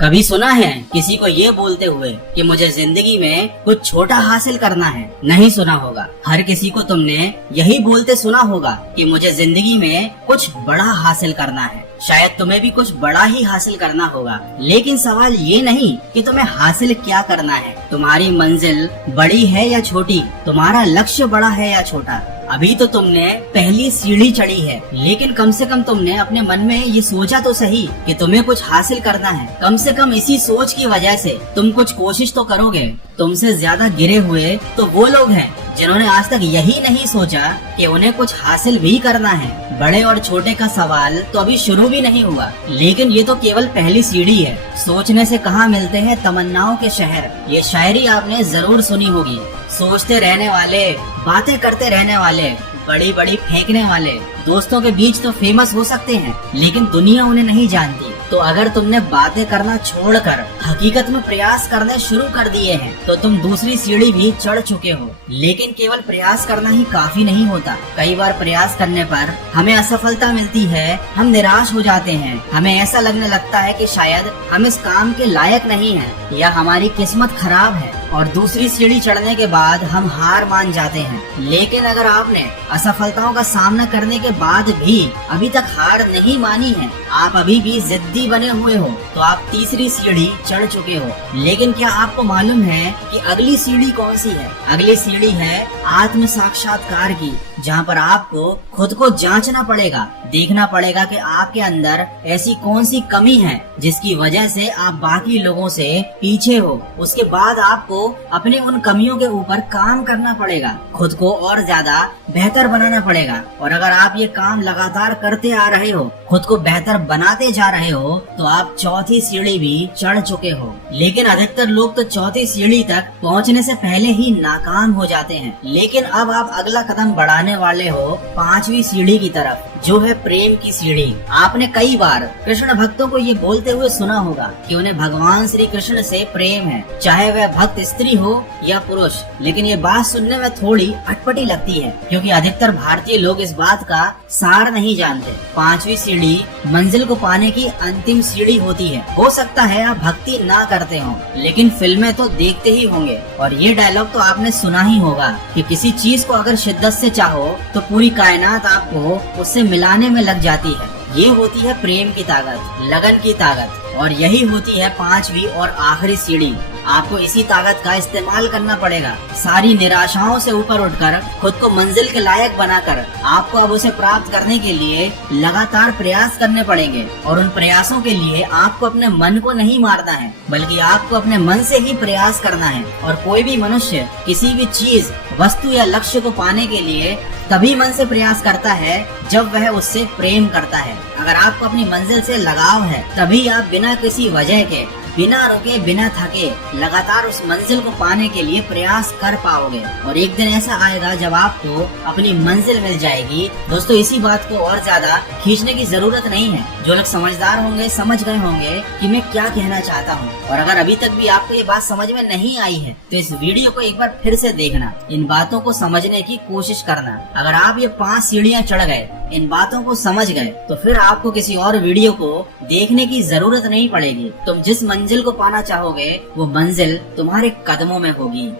कभी सुना है किसी को ये बोलते हुए कि मुझे जिंदगी में कुछ छोटा हासिल करना है? नहीं सुना होगा। हर किसी को तुमने यही बोलते सुना होगा कि मुझे जिंदगी में कुछ बड़ा हासिल करना है। शायद तुम्हें भी कुछ बड़ा ही हासिल करना होगा, लेकिन सवाल ये नहीं कि तुम्हें हासिल क्या करना है। तुम्हारी मंजिल बड़ी है या छोटी, तुम्हारा लक्ष्य बड़ा है या छोटा, अभी तो तुमने पहली सीढ़ी चढ़ी है, लेकिन कम से कम तुमने अपने मन में ये सोचा तो सही कि तुम्हें कुछ हासिल करना है। कम से कम इसी सोच की वजह से तुम कुछ कोशिश तो करोगे। तुमसे ज्यादा गिरे हुए तो वो लोग हैं जिन्होंने आज तक यही नहीं सोचा कि उन्हें कुछ हासिल भी करना है। बड़े और छोटे का सवाल तो अभी शुरू भी नहीं हुआ, लेकिन ये तो केवल पहली सीढ़ी है। सोचने से कहाँ मिलते हैं तमन्नाओं के शहर, ये शायरी आपने जरूर सुनी होगी। सोचते रहने वाले, बातें करते रहने वाले, बड़ी बड़ी फेंकने वाले दोस्तों के बीच तो फेमस हो सकते हैं, लेकिन दुनिया उन्हें नहीं जानती। तो अगर तुमने बातें करना छोड़कर हकीकत में प्रयास करने शुरू कर दिए हैं, तो तुम दूसरी सीढ़ी भी चढ़ चुके हो। लेकिन केवल प्रयास करना ही काफी नहीं होता। कई बार प्रयास करने पर हमें असफलता मिलती है, हम निराश हो जाते हैं, हमें ऐसा लगने लगता है कि शायद हम इस काम के लायक नहीं हैं या हमारी किस्मत खराब है, और दूसरी सीढ़ी चढ़ने के बाद हम हार मान जाते हैं। लेकिन अगर आपने असफलताओं का सामना करने के बाद भी अभी तक हार नहीं मानी है, आप अभी भी जिद्दी बने हुए हो, तो आप तीसरी सीढ़ी चढ़ चुके हो। लेकिन क्या आपको मालूम है कि अगली सीढ़ी कौन सी है? अगली सीढ़ी है आत्म साक्षात्कार की, जहाँ पर आपको खुद को जांचना पड़ेगा, देखना पड़ेगा कि आपके अंदर ऐसी कौन सी कमी है जिसकी वजह से आप बाकी लोगों से पीछे हो। उसके बाद आपको अपने उन कमियों के ऊपर काम करना पड़ेगा, खुद को और ज्यादा बेहतर बनाना पड़ेगा। और अगर आप ये काम लगातार करते आ रहे हो, खुद को बेहतर बनाते जा रहे हो, तो आप चौथी सीढ़ी भी चढ़ चुके हो। लेकिन अधिकतर लोग तो चौथी सीढ़ी तक पहुंचने से पहले ही नाकाम हो जाते हैं। लेकिन अब आप अगला कदम बढ़ाने वाले हो पांचवी सीढ़ी की तरफ, जो है प्रेम की सीढ़ी। आपने कई बार कृष्ण भक्तों को ये बोलते हुए सुना होगा कि उन्हें भगवान श्री कृष्ण से प्रेम है, चाहे वह भक्त स्त्री हो या पुरुष। लेकिन ये बात सुनने में थोड़ी अटपटी लगती है, क्योंकि अधिकतर भारतीय लोग इस बात का सार नहीं जानते। पांचवी सीढ़ी मंजिल को पाने की अंतिम सीढ़ी होती है। हो सकता है आप भक्ति ना करते हो, लेकिन फिल्में तो देखते ही होंगे, और ये डायलॉग तो आपने सुना ही होगा कि किसी चीज को अगर शिद्दत से चाहो तो पूरी कायनात आपको उससे मिलाने में लग जाती है। ये होती है प्रेम की ताकत, लगन की ताकत, और यही होती है पांचवी और आखिरी सीढ़ी। आपको इसी ताकत का इस्तेमाल करना पड़ेगा। सारी निराशाओं से ऊपर उठकर खुद को मंजिल के लायक बनाकर आपको अब उसे प्राप्त करने के लिए लगातार प्रयास करने पड़ेंगे। और उन प्रयासों के लिए आपको अपने मन को नहीं मारना है, बल्कि आपको अपने मन से ही प्रयास करना है। और कोई भी मनुष्य किसी भी चीज, वस्तु या लक्ष्य को पाने के लिए तभी मन से प्रयास करता है जब वह उससे प्रेम करता है। अगर आपको अपनी मंजिल से लगाव है, तभी आप बिना किसी वजह के, बिना रुके, बिना थके लगातार उस मंजिल को पाने के लिए प्रयास कर पाओगे। और एक दिन ऐसा आएगा जब आपको अपनी मंजिल मिल जाएगी। दोस्तों, इसी बात को और ज्यादा खींचने की जरूरत नहीं है। जो लोग समझदार होंगे समझ गए होंगे कि मैं क्या कहना चाहता हूँ। और अगर अभी तक भी आपको ये बात समझ में नहीं आई है, तो इस वीडियो को एक बार फिर से देखना, इन बातों को समझने की कोशिश करना। अगर आप ये 5 सीढ़ियाँ चढ़ गए, इन बातों को समझ गए, तो फिर आपको किसी और वीडियो को देखने की जरूरत नहीं पड़ेगी। तुम जिस मंजिल को पाना चाहोगे, वो मंजिल तुम्हारे कदमों में होगी।